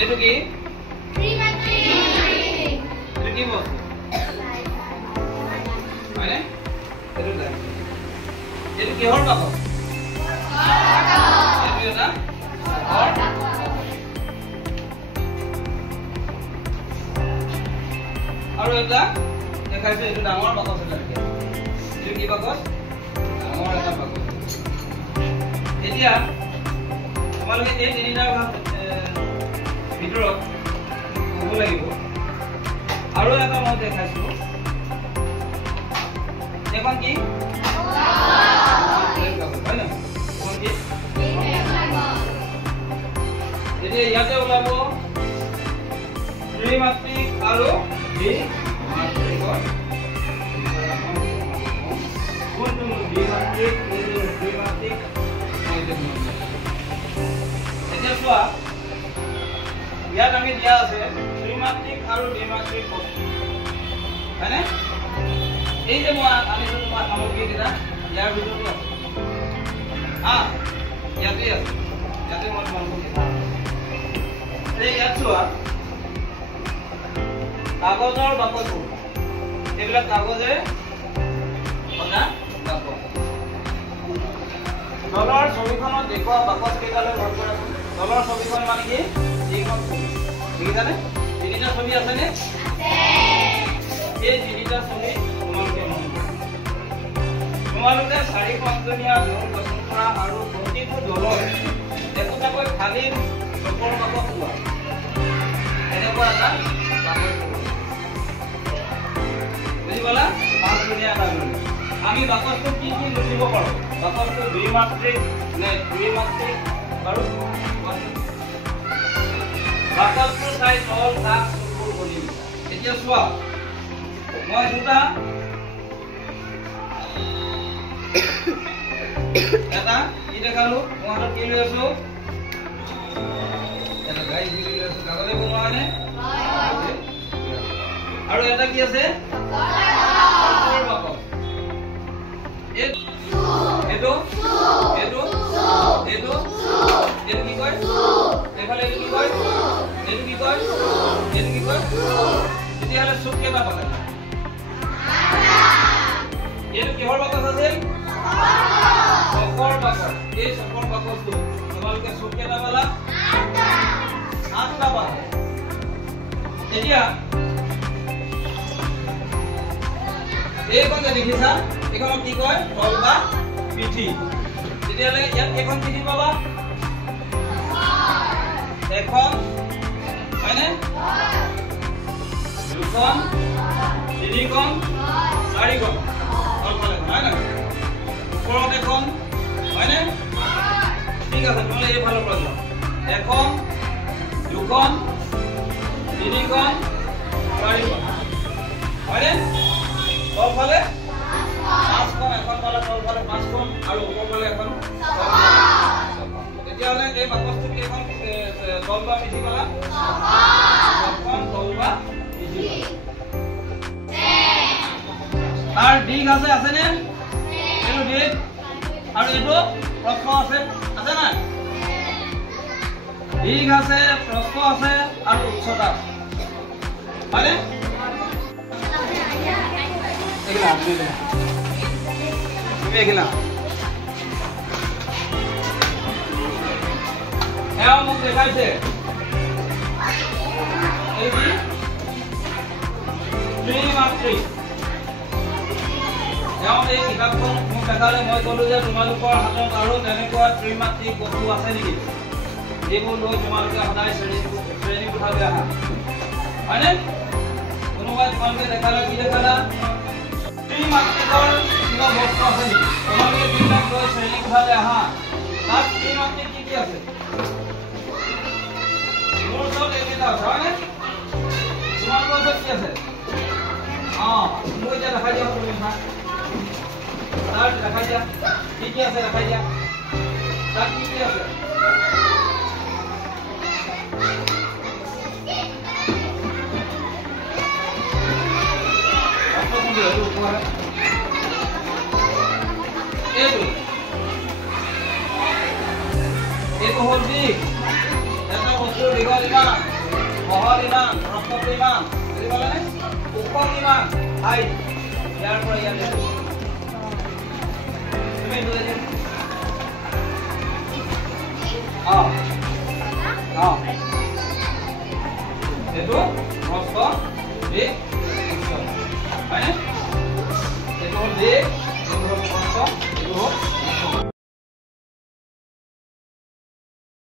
এইটো কি এইটো কি বস্তু হয়নে এইটো কিহৰ বাকচ এইটো এটা আৰু এটা দেখাইছে এইটো ডাঙৰ বাকচ এটা এইটো কি বাকচ ডাঙৰ এটা বাকচ এতিয়া তোমালোকে এই তিনিটা ভিতৰত ক'ব লাগিব আৰু এটা মই দেখাইছো এখন কি এতিয়া ইয়াতে ওলাব ত্ৰিমাত্ৰিক আৰু দ্বিমাত্ৰিকৰ কোনটো দ্বিমাত্ৰিক কোনটো ত্ৰিমাত্ৰিক এতিয়া চোৱা ইয়াত আমি দিয়া আছে ত্ৰিমাত্ৰিক আৰু দ্বিমাত্ৰিক বস্তু হয়নে এই যে মই আনিছো তোমাৰ সামগ্ৰী কেইটা ইয়াৰ ভিতৰতে আছে ইয়াতে আছে ইয়াতে মই তোমালোকক দেখাম এই ইয়াত চোৱা কাগজৰ বাকচ এইবিলাক কাগজে সদা বাকচ তলৰ ছবিখনত দেখুওৱা বাকচ কেইটালৈ ভৰ কৰাচোন তলৰ ছবিখন মানে কি এইখন দেখিছানে তিনিটা ছবি আছেনে এই তিনিটা ছবি তোমালোকে 4-5জনীয়া দল গঠন কৰা আৰু প্ৰতিটো দলৰ একোটাকৈ খালী চকৰ বাকচ লোৱা এনেকুৱা এটা বাকচ বুজি পালা 5জনীয়া এটা দল আমি বাকচটো কি কি লিখিব পাৰোঁ বাকচটো দ্বিমাত্ৰিক নে ত্ৰিমাত্ৰিক বাৰু বাকচটো চাই তল কাষ চকুৰ বনিব এতিয়া চোৱা মই দুটা এটা কি দেখালো মই হাতত কি লৈ আছো এটা গাই দি লৈ আছো কাগজে বনোৱা নে আৰু এটা কি আছে এইটো এইটো এইটো এইটো কি কয় এইফালে এইটো কি কয় এইটো কি কয় এইটো কি কয় তেতিয়াহ'লে চুক কেইটা পালে এইটো কিহৰ বাকচ আছিল চকৰ বাকচ এই চকৰ বাকচটো তোমালোকে চুক কেইটা পালা 8টা পালা এতিয়া এইখন যে দেখিছা এইখনক কি কয় তল বা পিঠি তেতিয়াহ'লে ইয়াত এখন পিঠি পাবা এখন হয়নে দুখন তিনিখন চাৰিখন তলফালে হয় না ওপৰত এখন হয়নে ঠিক আছে তোমালোকে এইফালৰ পৰা যোৱা এখন দুখন তিনিখন চাৰিখন হয়নে তলফালে 5খন এখন পালে তলফালে 5খন আৰু ওপৰফালে এখন তেতিয়াহ'লে এই বাকচটো কেইখন তল বা পিঠি পালা 6খন তল বা পিঠি তাৰ দিগ আছেনে এইটো দিগ আৰু এইটো প্ৰস্থ আছে নাই দিগ আছে প্ৰস্থ আছে আৰু উচ্চতা আছে হয়নে মোক দেখাইছে ত্ৰিমাত্ৰিক এই কিতাপখন মোক দেখালে মই ক'লো যে তোমালোকৰ হাতত আৰু তেনেকুৱা ত্ৰিমাত্ৰিক বস্তু আছে নেকি এইবোৰ লৈ তোমালোকে সদায় শ্ৰেণী কোঠালৈ আহা হয়নে কোনোবাই তোমালোকে দেখালে কি দেখালা ত্ৰিমাত্ৰিকৰ কিবা বস্তু আছে নেকি তোমালোকে যিবিলাক লৈ শ্ৰেণী কোঠালৈ আহা তাত ত্ৰিমাত্ৰিক কি আছে মোৰ ওচৰত এইকেইটা আছে হয়নে তোমালোকৰ ওচৰত কি আছে মই এতিয়া দেখাই দিয়া তাত দেখাই দিয়া কি আছে দেখাই দিয়া তাত কি আছে এইটো হ'ল দিগ এটা বস্তুৰ দীঘল ইমান কিমান প্ৰস্থটো ইমান বুজি পালানে ওখ কিমান হাইট ইয়াৰ পৰা ইয়ালে তুমি বুজাইছা এইটো প্ৰস্থ দিক উচ্চতা হয়নে এইটো হ'ল দিক এইটো হ'ল প্ৰস্থ এইটো হ'ল